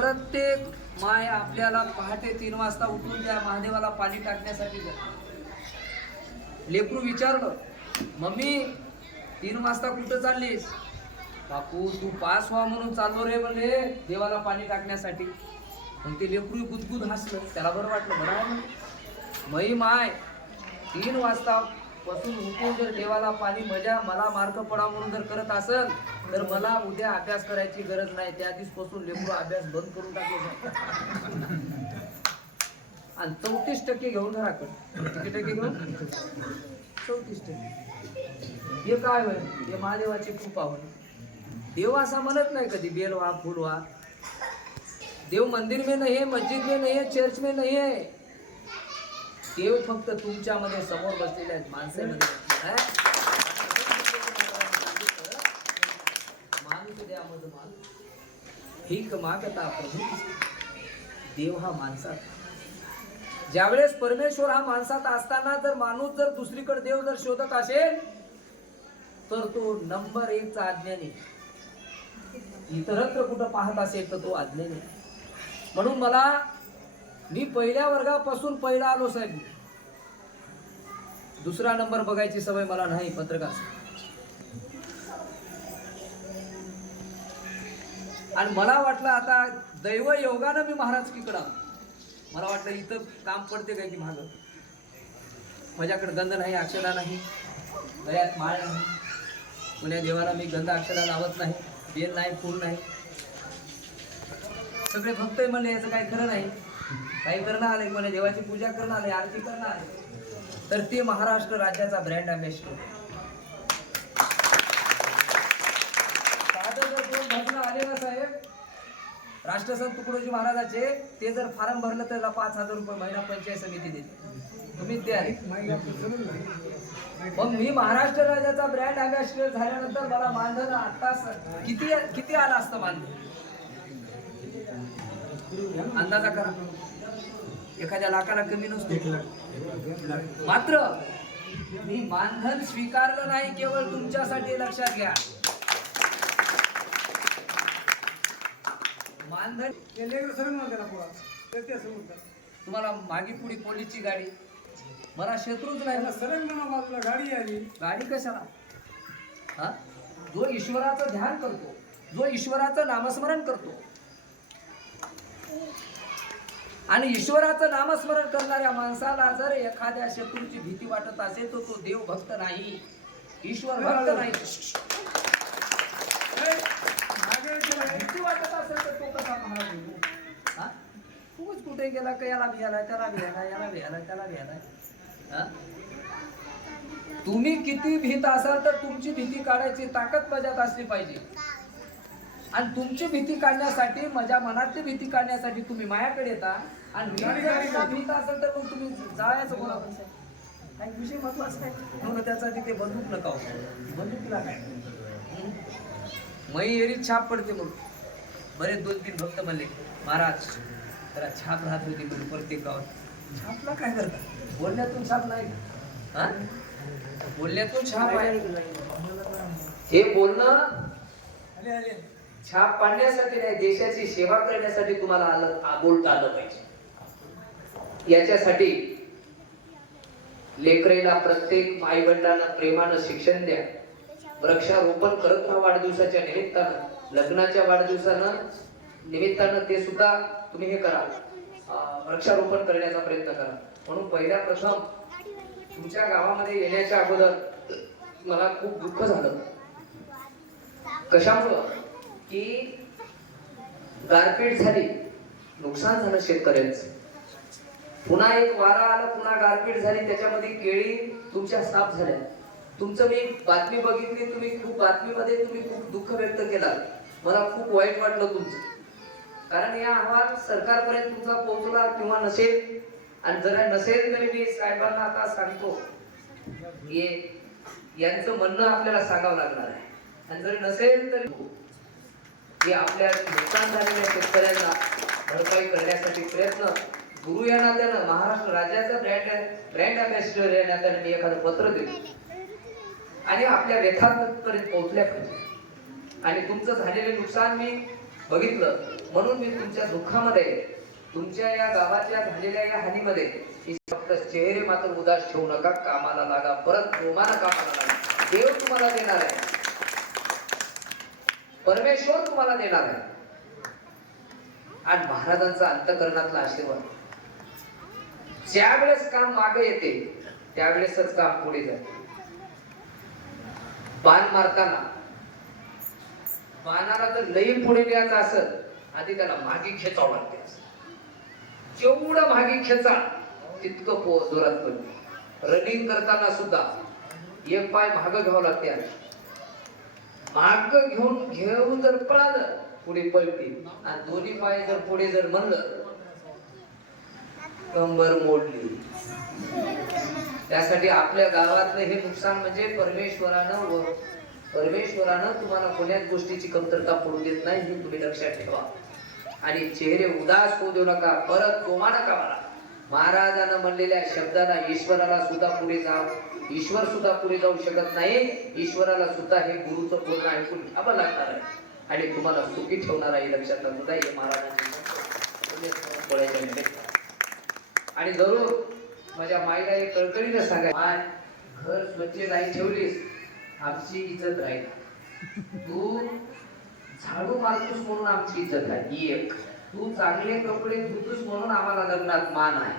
प्रत्येक माय आपल्याला पहाटे तीन वाजता उठून त्या महादेवाला पाणी टाकण्यासाठी जाते. लेकरू विचारलं मम्मी तीन वाजता कुठं चाललीस? बापू तू पास व्हा म्हणून चाललो रे म्हणले देवाला पाणी टाकण्यासाठी. मग ते लेकरू गुदगुद हसलं. त्याला बरं वाटलं बरं आहे मई माय तीन वाजता बसून उठून जर देवाला पाणी मजा मला मार्क पडा म्हणून जर करत असेल तर मला उद्या अभ्यास करायची गरज नाही. त्या दिवसपासून लेकरू अभ्यास बंद करून टाकले आणि चौतीस टक्के घेऊन घरा किती टक्के घेऊन? चौतीस टक्के. हे काय होय? हे महादेवाची कृपा होय देव असा म्हणत नाही कधी बेल व्हा फुल व्हा. देव मंदिर में नाही आहे मस्जिद में नाही आहे चर्च में नाही आहे देव फक्त तुमच्यामध्ये समोर बसलेले आहेत माणसामध्ये माणूस द्या मध मान भीक मागता प्रभू. देव हा माणसात. ज्यावेळेस परमेश्वर हा माणसात असताना जर माणूस जर दुसरीकडे देव जर शोधत असेल तर तो नंबर एकचा अज्ञानी. इतरत्र कुठं पाहत असेल तर तो अज्ञानी. म्हणून मला मी पहिल्या वर्गापासून पहिला आलो साहेब. दुसरा नंबर बघायची सवय मला नाही पत्रकार. आणि मला वाटलं आता दैव योगानं मी महाराज किकडा मला वाटलं इथं काम पडते काय की माग? माझ्याकडे गंध नाही अक्षरा नाही गळ्यात माळ नाही. पुण्या देवाला मी गंध अक्षरा लावत नाही बेल नाही फूल नाही. सगळे भक्त आहे म्हणले याचं काही खरं नाही. काही करणं आलंय म्हणे देवाची पूजा करणं आले आरती करणं आले तर ते महाराष्ट्र राज्याचा ब्रँड अँबॅसिडर जर आले ना साहेब राष्ट्रसंत तुकडोजी महाराजाचे ते जर फॉर्म भरलं तर पाच हजार रुपये महिना पंचायत समिती देते. तुम्ही द्या मग मी महाराष्ट्र राज्याचा ब्रँड अँबॅसिडर झाल्यानंतर मला मानधन आता किती किती आला असतं मानधन? अंदाजा करा. एखाद्या लाखाला कमी नसतो. मात्र मी मानधन स्वीकारलं नाही केवळ तुमच्यासाठी लक्षात घ्या. मानधन तुम्हाला मागे पुढे पोलीसची गाडी. मला शत्रूच नाही. ना. बाजूला गाडी आली. गाडी कशाला? हा? जो ईश्वराचं ध्यान करतो जो ईश्वराचं नामस्मरण करतो आणि ईश्वराचं नामस्मरण करणाऱ्या माणसाला जर एखाद्या शत्रूची भीती वाटत असेल तर तो देव भक्त नाही ईश्वर भक्त नाही. भीती वाटत असेल तर तो कसा महाराज? हा? खूपच कुठे गेला का याला भियाला त्याला भियाला याला भियाला त्याला भियाला हा? तुम्ही किती भीत असाल तर तुमची भीती काढायची ताकद माझ्यात असली पाहिजे आणि तुमची भीती काढण्यासाठी माझ्या मनातली भीती काढण्यासाठी तुम्ही माझ्याकडे येता. आणि भीत असेल तर मग तुम्ही जायचं बोला. काही विषय महत्त्वाचा आहे. म्हणून त्यासाठी ते बंदूक नका. बंदुकीला काय? मै एरी छाप पडते मग. बरेच दोन तीन भक्त म्हणले महाराज जरा छाप राहत होती म्हणून प्रत्येक गावात छापला काय करता? बोलण्यातून छाप नाही. हा? बोलण्यातून छाप आहे. हे बोलणं छाप पाडण्यासाठी नाही देशाची सेवा करण्यासाठी तुम्हाला आलं बोलता आलं पाहिजे. याच्यासाठी लेकरेला प्रत्येक आई वडिलांना प्रेमानं शिक्षण द्या. वृक्षारोपण करत राहा वाढदिवसाच्या निमित्तानं. लग्नाच्या वाढदिवसानं निमित्तानं ते सुद्धा तुम्ही हे करा. वृक्षारोपण करण्याचा प्रयत्न करा. म्हणून पहिल्या प्रथम तुमच्या गावामध्ये येण्याच्या अगोदर मला खूप दुःख झालं. कशामुळं? की गारपीट झाली. नुकसान झालं शेतकऱ्यांचं. पुन्हा एक वारा आला पुन्हा गारपीट झाली. त्याच्यामध्ये केळी तुमच्या साफ झाल्या. तुमचं मी बातमी बघितली तुम्ही खूप बातमीमध्ये तुम्ही खूप दुःख व्यक्त केला मला खूप वाईट वाटलं तुमचं. कारण या अहवाल सरकारपर्यंत तुमचा पोहोचला किंवा नसेल आणि जरा नसेल तरी मी साहेबांना आता सांगतो. की यांचं म्हणणं आपल्याला सांगावं लागणार आहे. आणि जरी नसेल तरी की आपल्या नुकसान झालेल्या शेतकऱ्यांना भरपाई करण्यासाठी प्रयत्न गुरु या नात्यानं महाराष्ट्र राज्याचा ब्रँड ब्रँड अँबॅसिडर या नात्यानं मी एखादं पत्र दिलं आणि आपल्या व्यथापर्यंत पोहोचल्या पाहिजे. आणि तुमचं झालेलं नुकसान मी बघितलं. म्हणून मी तुमच्या दुःखामध्ये तुमच्या या गावाच्या झालेल्या या हानीमध्ये फक्त चेहरे मात्र उदास ठेवू नका. कामाला लागा परत जोमानं कामाला लागा. देव तुम्हाला देणार आहे. परमेश्वर तुम्हाला देणार आहे. आणि महाराजांचा अंतकरणातला आशीर्वाद. ज्यावेळेस काम मागे येते त्यावेळेसच काम पुढे जाते. बाण मारताना बाणाला जर लई पुढे न्यायचं असत आधी त्याला मागे खेचावं लागते. जेवढं मागे खेचा तितकं पो जोरात पण रनिंग करताना सुद्धा एक पाय माग घ्यावं लागते माग घेऊन घेऊन जर पळालं पुढे पळतील आणि दोन्ही पाय जर पुढे जर म्हणलं कंबर मोडली. त्यासाठी आपल्या गावातलं हे नुकसान म्हणजे परमेश्वरानं व परमेश्वरानं तुम्हाला कोण्याच गोष्टीची कमतरता पडू देत नाही हे तुम्ही लक्षात ठेवा. आणि चेहरे उदास होऊ देऊ नका परत गोमा नका मला. महाराजानं म्हणलेल्या शब्दाला ईश्वराला सुद्धा पुढे जाऊ ईश्वर सुद्धा पुढे जाऊ शकत नाही. ईश्वराला सुद्धा हे गुरुचं बोलणं ऐकून घ्यावं लागणार आहे. आणि तुम्हाला सुखी ठेवणार आहे लक्षात सुद्धा हे महाराजांचे आणि जरूर माझ्या माईला एक कळकळीनं सांगाय माय घर स्वच्छ नाही ठेवलीस आमची इज्जत राहील. तू झाडू मारतोस म्हणून आमची इज्जत आहे ही एक. तू चांगले कपडे धुतोस म्हणून आम्हाला लग्नात मान आहे.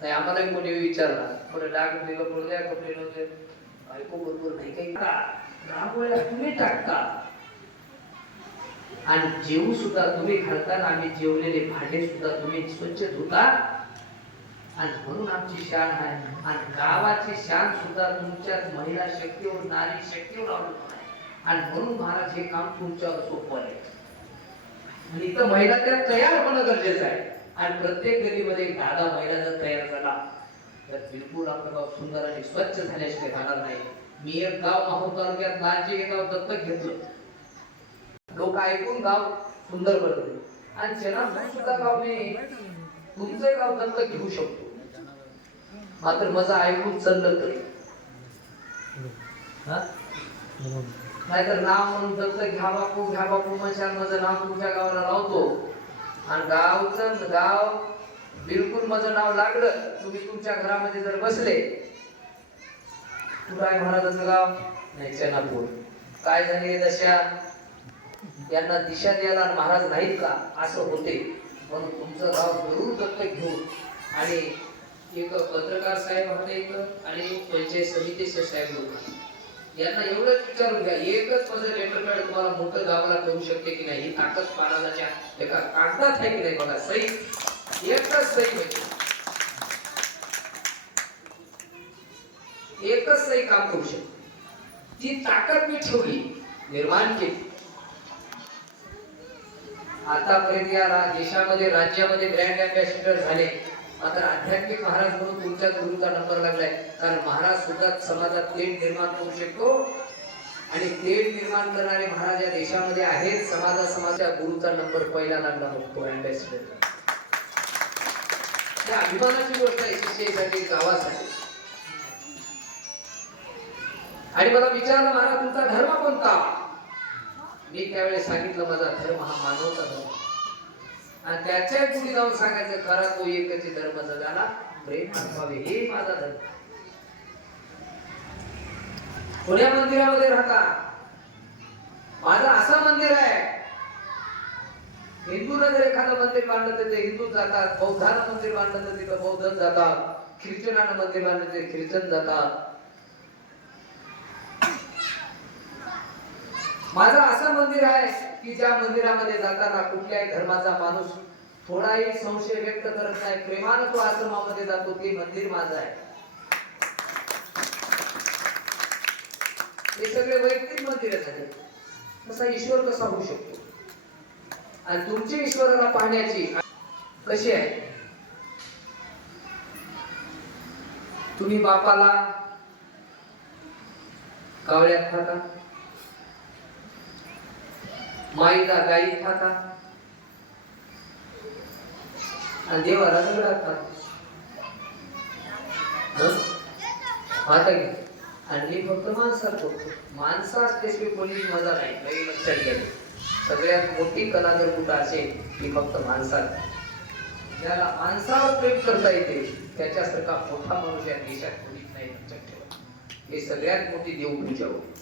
नाही आम्हाला कोणी विचारला थोडे डाग दिलं पडले कपडे नव्हते. बायको बरोबर नाही काही का रांगोळ्या तुम्ही टाकता. आणि जेवू सुद्धा तुम्ही घालताना आम्ही जेवलेले भांडे सुद्धा तुम्ही स्वच्छ धुता. आणि म्हणून आमची शान आहे. आणि गावाची शान सुद्धा तुमच्या महिला शक्तीवर नारी शक्तीवर अवलंबून आहे आणि म्हणून महाराज हे काम तुमच्यावर सोपं आहे आणि इथं महिला त्या तयार होणं गरजेचं आहे. आणि प्रत्येक गलीमध्ये एक महिला जर तयार झाला तर बिलकुल आपलं गाव सुंदर आणि स्वच्छ झाल्याशिवाय राहणार नाही. मी एक गाव माहूर तालुक्यात नाचे हे गाव दत्तक घेतलं. लोक ऐकून गाव सुंदर बनवले आणि चेनापूर सुद्धा गाव मी तुमचं गाव दत्तक घेऊ शकतो. मात्र माझं ऐकून चाललं तरी हा? नाहीतर नाव म्हणून दत्तक घ्या बापू घ्या बापू म्हणशाल माझं नाव तुमच्या गावाला लावतो. आणि गावचं गाव बिलकुल माझं नाव लागलं. तुम्ही तुमच्या घरामध्ये जर बसले कुठं महाराजाचं गाव? नाही चेनापूर काय झाली दशा? यांना दिशा द्यायला महाराज नाहीत का? असं होते. म्हणून तुमचं गाव जरूर दत्तक घेऊन. आणि एक पत्रकार साहेब होते एक आणि पंचायत समितीचे साहेब होते. यांना एवढंच विचारून घ्या. एकच माझं लेटर पॅड तुम्हाला मोठं गावाला करू शकते की नाही ही ताकद महाराजाच्या एका कागदात आहे की नाही बघा. सही. एकच सही म्हणजे. एकच सही काम करू शकते. ती ताकद मी ठेवली निर्माण केली. आतापर्यंत या देशामध्ये राज्यामध्ये ब्रँड अँबॅसिडर झाले. मात्र आध्यात्मिक महाराज म्हणून तुमच्या गुरुचा नंबर लागलाय. कारण महाराज सुद्धा समाजात तेढ निर्माण करू शकतो. आणि तेढ निर्माण करणारे महाराज या देशामध्ये आहेत. समाजा समाजा गुरुचा नंबर पहिला लागला बघतो अँबॅसिडर त्या अभिमानाची गोष्ट आहे शिष्यासाठी गावासाठी. आणि मला विचारलं महाराज तुमचा धर्म कोणता? मी त्यावेळेस सांगितलं माझा धर्म हा मानवता धर्म. आणि त्याच्या पुढे जाऊन सांगायचं खरा तो एकच आहे धर्म जगाला प्रेम असावे हे माझा धर्म. पुण्या मंदिरामध्ये राहता. माझं असं मंदिर आहे. हिंदूला जर एखादं मंदिर बांधलं तर ते हिंदू जातात बौद्धानं मंदिर बांधलं तर तिथं बौद्ध जातात ख्रिश्चनानं मंदिर बांधलं ते ख्रिश्चन जातात. माझं असं मंदिर आहे. की ज्या मंदिरामध्ये जाताना कुठल्याही धर्माचा माणूस थोडाही संशय व्यक्त करत नाही प्रेमानं तो आश्रमामध्ये जातो ते मंदिर माझं आहे. हे सगळे वैयक्तिक मंदिर झाले. तसा ईश्वर कसा होऊ शकतो? आणि तुमची ईश्वराला पाहण्याची कशी आहे? तुम्ही बापाला कावळ्यात खाता? माईला गाई खाता. आणि देवाला सगळं खाता. हं? खाता आणि मी फक्त माणसात बघतो माणसा असल्याशिवाय कोणी मजा नाही. काही लक्षात घ्या सगळ्यात मोठी कला जर कुठं असेल ती फक्त माणसात ज्याला माणसावर प्रेम करता येते त्याच्यासारखा मोठा माणूस या देशात कोणीच नाही लक्षात ठेवा हे सगळ्यात मोठी देवपूजा होती.